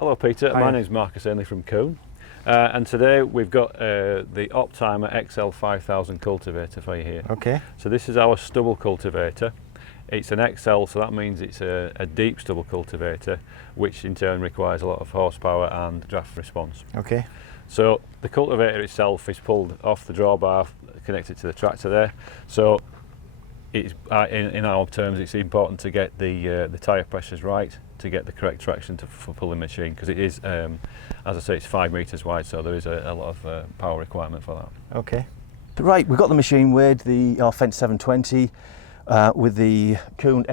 Hello Peter, Hi. my name's Marcus Ainley from KUHN, and today we've got the Optimer XL 5000 cultivator for you here. Okay. So this is our stubble cultivator. It's an XL, so that means it's a deep stubble cultivator, which in turn requires a lot of horsepower and draft response. Okay. So the cultivator itself is pulled off the drawbar, connected to the tractor there. So it's, in our terms, it's important to get the tyre pressures right, to get the correct traction for pulling the machine, because it is, as I say, it's 5 metres wide, so there is a lot of power requirement for that. Okay. Right, we've got the machine weighed, our Fendt 720 with the KUHN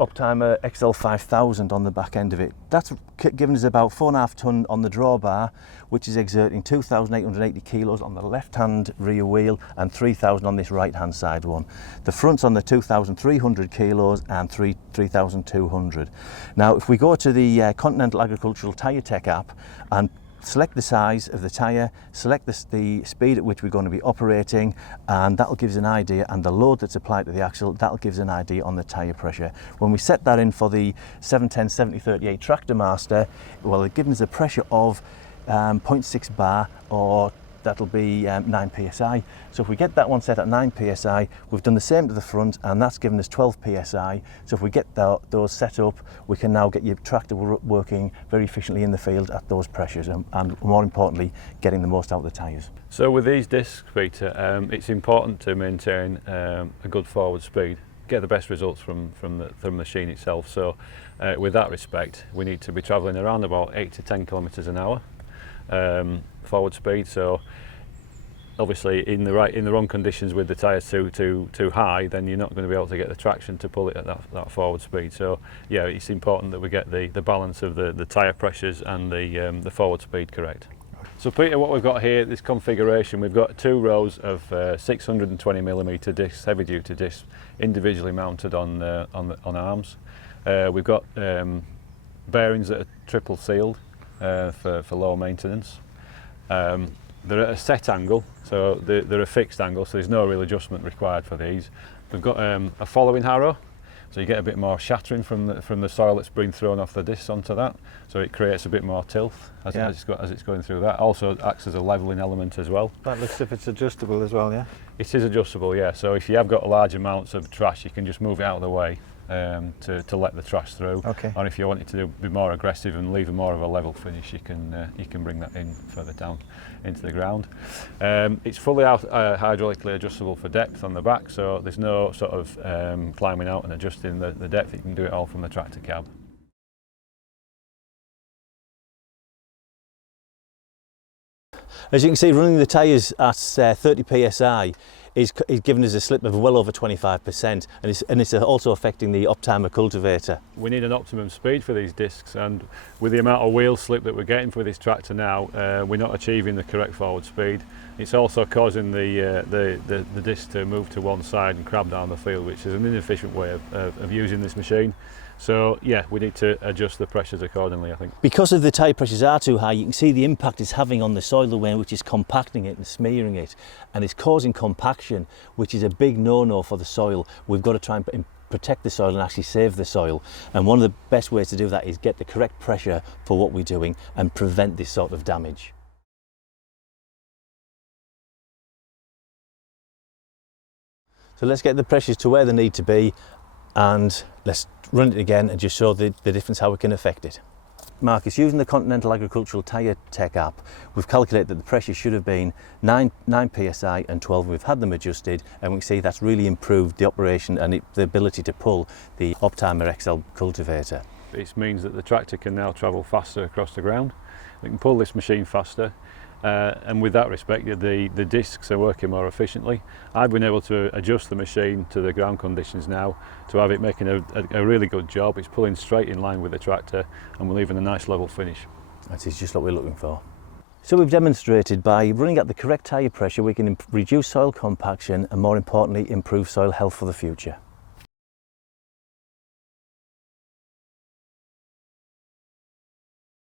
Optimer XL 5000 on the back end of it. That's given us about 4.5 tonne on the drawbar, which is exerting 2,880 kilos on the left-hand rear wheel and 3,000 on this right-hand side one. The front's on the 2,300 kilos and 3,200. Now, if we go to the Continental Agricultural Tyre Tech app and select the size of the tyre, select the speed at which we're going to be operating, and that'll give us an idea, and the load that's applied to the axle, that'll give us an idea on the tyre pressure. When we set that in for the 710/7038 Tractor Master, well, it gives us a pressure of 0.6 bar, or that'll be 9 psi. So if we get that one set at 9 psi, we've done the same to the front, and that's given us 12 psi. So if we get those set up, we can now get your tractor working very efficiently in the field at those pressures, and more importantly, getting the most out of the tyres. So with these discs, Peter, it's important to maintain a good forward speed, get the best results from the machine itself. So with that respect, we need to be travelling around about 8 to 10 kilometres an hour forward speed. So obviously in the wrong conditions with the tyres too high, then you're not going to be able to get the traction to pull it at that forward speed. So yeah, it's important that we get the balance of the tyre pressures and the forward speed correct. So Peter, what we've got here, this configuration, we've got 2 rows of 620mm discs, heavy duty discs, individually mounted on arms. We've got bearings that are triple sealed for low maintenance. They're at a set angle, so they're a fixed angle, so there's no real adjustment required for these. We've got a following harrow, so you get a bit more shattering from the soil that's been thrown off the discs onto that, so it creates a bit more tilth as it's going through that. Also acts as a levelling element as well. That looks as if it's adjustable as well, yeah? It is adjustable, yeah. So if you have got large amounts of trash, you can just move it out of the way to let the trash through. Okay. Or if you want it to be more aggressive and leave more of a level finish, you can bring that in further down into the ground. It's fully hydraulically adjustable for depth on the back, so there's no sort of climbing out and adjusting the depth. You can do it all from the tractor cab. As you can see, running the tyres at 30 psi is giving us a slip of well over 25%, and it's also affecting the Optimer cultivator. We need an optimum speed for these discs, and with the amount of wheel slip that we're getting for this tractor now, we're not achieving the correct forward speed. It's also causing the disc to move to one side and crab down the field, which is an inefficient way of using this machine. So yeah, we need to adjust the pressures accordingly, I think. Because of the tyre pressures are too high, you can see the impact it's having on the soil away, which is compacting it and smearing it, and it's causing compaction, which is a big no-no for the soil. We've got to try and protect the soil and actually save the soil, and one of the best ways to do that is get the correct pressure for what we're doing and prevent this sort of damage. So let's get the pressures to where they need to be, and let's run it again and just show the difference, how we can affect it. Marcus, using the Continental Agricultural Tyre Tech app, we've calculated that the pressure should have been 9 psi and 12. We've had them adjusted, and we can see that's really improved the operation and the ability to pull the Optimer XL cultivator. It means that the tractor can now travel faster across the ground. We can pull this machine faster. And with that respect, the discs are working more efficiently. I've been able to adjust the machine to the ground conditions now to have it making a really good job. It's pulling straight in line with the tractor, and we're leaving a nice level finish. That is just what we're looking for. So we've demonstrated by running at the correct tyre pressure we can reduce soil compaction and, more importantly, improve soil health for the future.